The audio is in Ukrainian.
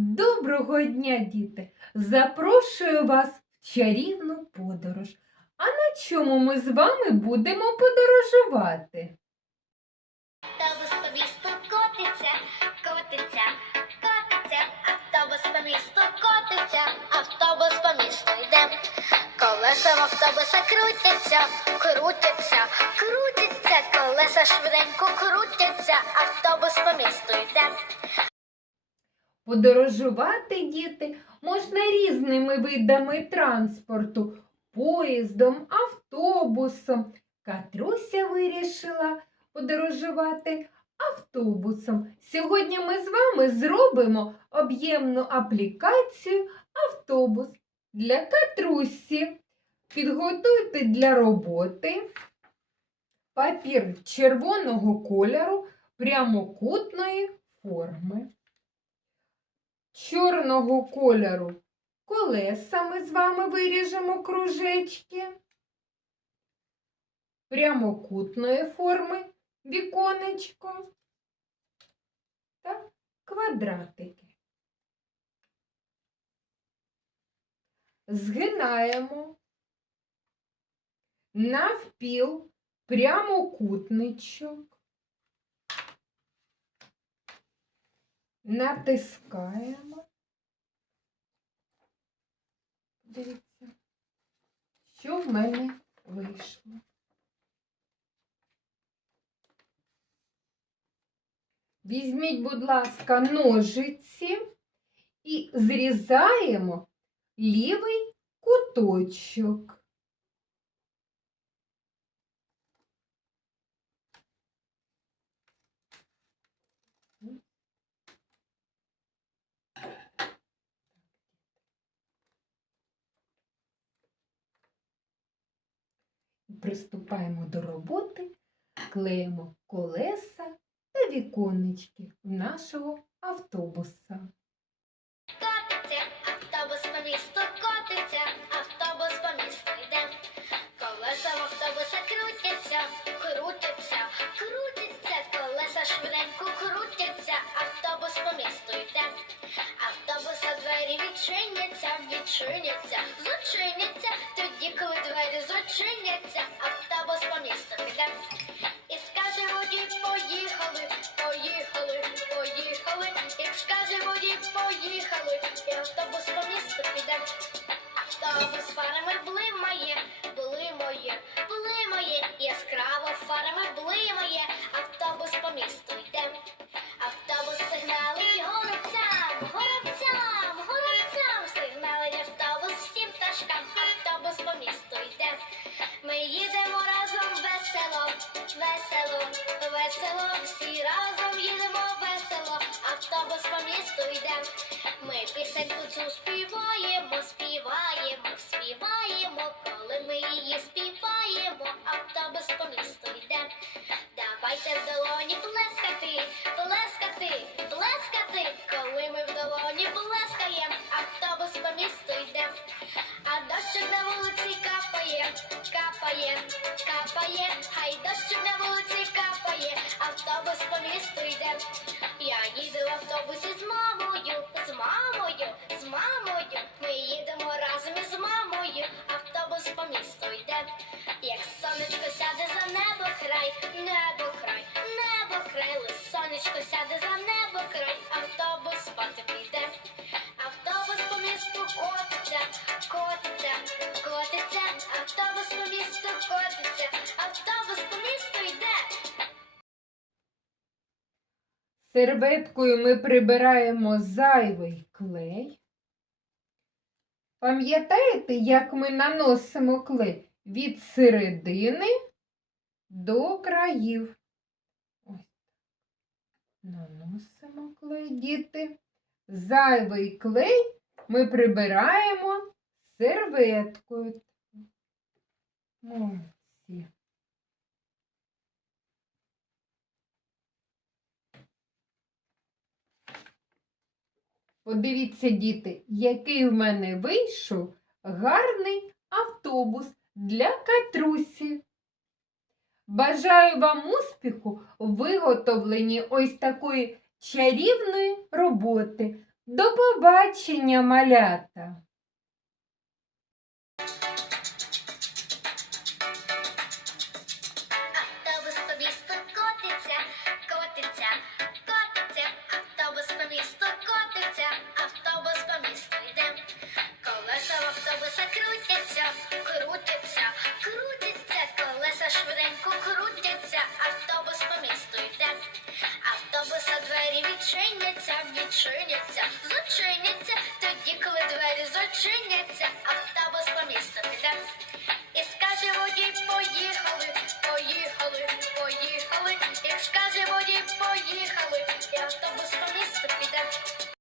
Доброго дня, діти! Запрошую вас в чарівну подорож. А на чому ми з вами будемо подорожувати? Автобус по місту котиться, котиться, котиться, автобус по місту котиться, автобус по місту йде. Колеса в автобуса крутяться, крутяться, крутяться, колеса швиденько крутяться, автобус по місту йде. Подорожувати, діти, можна різними видами транспорту поїздом, автобусом. Катруся вирішила подорожувати автобусом. Сьогодні ми з вами зробимо об'ємну аплікацію автобус для Катрусі. Підготуйте для роботи папір червоного кольору прямокутної форми чорного кольору колеса ми з вами виріжемо кружечки, прямокутної форми віконечко та квадратики. Згинаємо навпіл прямокутничок. натискаємо. Дивіться, що в мене вийшло. Візьміть, будь ласка, ножиці і зрізаємо лівий куточок. Приступаємо до роботи, клеїмо колеса та віконечки нашого автобуса. Котиться, автобус по місту котиться, автобус по місту йде. Колеса в автобуса крутяться, крутяться, крутяться, колеса швиденько крутяться, автобус по місту йде. Автобуса двері відчиняться, відчиняться, фарами блимає, блимає, блимає, яскраво фарами блимає, автобус по місту йде. Автобус сигналить горобцям, горобцям, горобцям, сигналить автобус всім пташкам, автобус по місту йде. Ми їдемо разом весело, весело, весело, всі разом автобус по місту йде. Ми пісеньку цю співаємо, співаємо, співаємо, коли ми її співаємо, автобус по місту йде. Давайте в долоні плескати, сонечко сяде за небо край, автобус спати піде. Автобус по місту котиться, котиться, котиться, автобус по місту котиться, автобус по місту йде. Серветкою ми прибираємо зайвий клей. Пам'ятаєте, як ми наносимо клей від середини до країв? Наносимо клей, діти. Зайвий клей ми прибираємо серветкою. Молодці. Подивіться, діти, який в мене вийшов гарний автобус для катрусі. Бажаю вам успіху в виготовленні ось такої чарівної роботи. До побачення, малята! швиденько крутяться, автобус по місту йде, автобуса двері відчиняться, відчиняться, зачиняться, тоді, коли двері зачиняться.